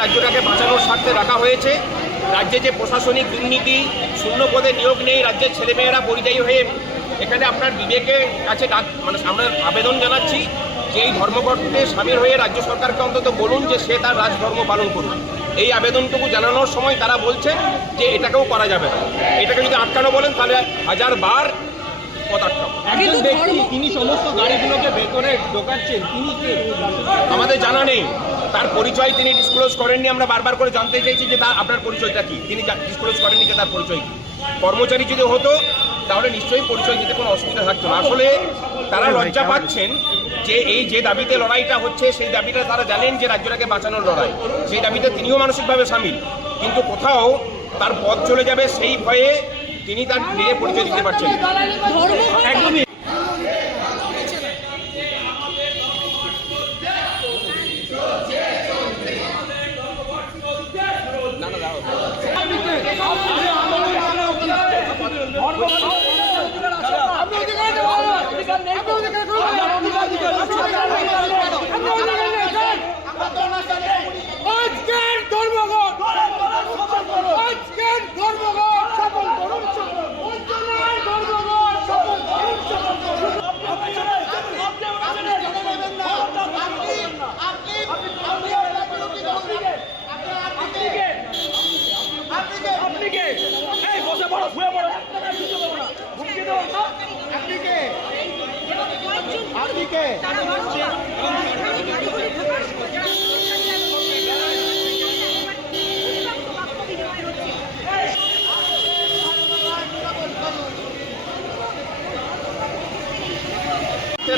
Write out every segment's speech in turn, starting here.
রাজ্যটাকে বাঁচানোর স্বার্থে রাখা হয়েছে। রাজ্যে যে প্রশাসনিক দুর্নীতি, শূন্য পদে নিয়োগ নেই, রাজ্যের ছেলেমেয়েরা পরিযায়ী হয়ে এখানে আপনার বিবেকের কাছে আমরা আবেদন জানাচ্ছি যে এই ধর্মঘটে সামিল হয়ে রাজ্য সরকারকে অন্তত বলুন যে সে তার রাজধর্ম পালন করুন। এই আবেদনটুকু জানানোর সময় তারা বলছেন যে এটাকেও করা যাবে না। এটাকে যদি আটকানো বলেন তাহলে 1000 বার পথ আটকাবো। একজন ব্যক্তি তিনি সমস্ত গাড়িগুলোকে ভেতরে ঢোকাচ্ছেন, তিনি কে আমাদের জানা নেই। তার পরিচয় তিনি ডিসক্লোজ করেননি। আমরা বারবার করে জানতে চাইছি যে আপনার পরিচয়টা কি, তিনি ডিসক্লোজ করেননি যে তার পরিচয় কি। কর্মচারী যদি হতো তাহলে নিশ্চয়ই পরিচয় দিতে কোনো অসুবিধা থাকতো না। আসলে তারা লজ্জা পাচ্ছেন যে এই যে দাবিতে লড়াইটা হচ্ছে সেই দাবিটা তারা জানেন যে রাজ্যটাকে বাঁচানোর লড়াই, সেই দাবিতে তিনিও মানসিকভাবে সামিল, কিন্তু কোথাও তার পথ চলে যাবে সেই ভয়ে তিনি তার নিজের পরিচয় দিতে পারছেন। একদমই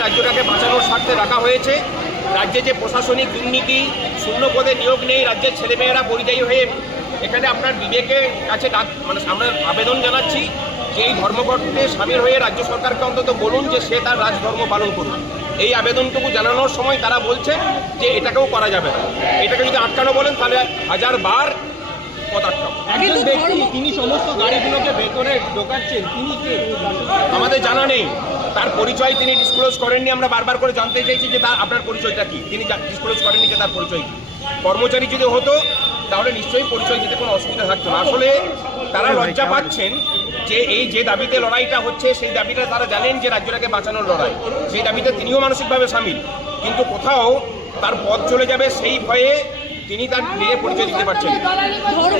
রাজ্যটাকে বাঁচানোর স্বার্থে রাখা হয়েছে। রাজ্যে যে প্রশাসনিক দুর্নীতি, শূন্য পদে নিয়োগ নেই, রাজ্যের ছেলেমেয়েরা পরিযায়ী হয়ে এখানে আপনার বিবেকের কাছে আমরা আবেদন জানাচ্ছি যে এই ধর্মঘটে সামিল হয়ে রাজ্য সরকারকে অন্তত বলুন যে সে তার রাজধর্ম পালন করুন। এই আবেদনটুকু জানানোর সময় তারা বলছেন যে এটাকেও করা যাবে না। এটাকে যদি আটকানো বলেন তাহলে 1000 বার পথ আটকাবো। একজন ব্যক্তি তিনি সমস্ত গাড়িগুলোকে ভেতরে ঢোকাচ্ছেন, তিনি কে আমাদের জানা নেই। তার পরিচয় তিনি ডিসক্লোজ করেননি। আমরা বারবার করে জানতে চাইছি যে আপনার পরিচয়টা কি, তিনি ডিসক্লোজ করেননি যে তার পরিচয় কি। কর্মচারী যদি হতো তাহলে নিশ্চয়ই পরিচয় দিতে কোনো অসুবিধা থাকতো না। আসলে তারা লজ্জা পাচ্ছেন যে এই যে দাবিতে লড়াইটা হচ্ছে সেই দাবিটা তারা জানেন যে রাজ্যটাকে বাঁচানোর লড়াই, সেই দাবিতে তিনিও মানসিকভাবে সামিল, কিন্তু কোথাও তার পথ চলে যাবে সেই ভয়ে তিনি তার নিজের পরিচয় দিতে পারছেন।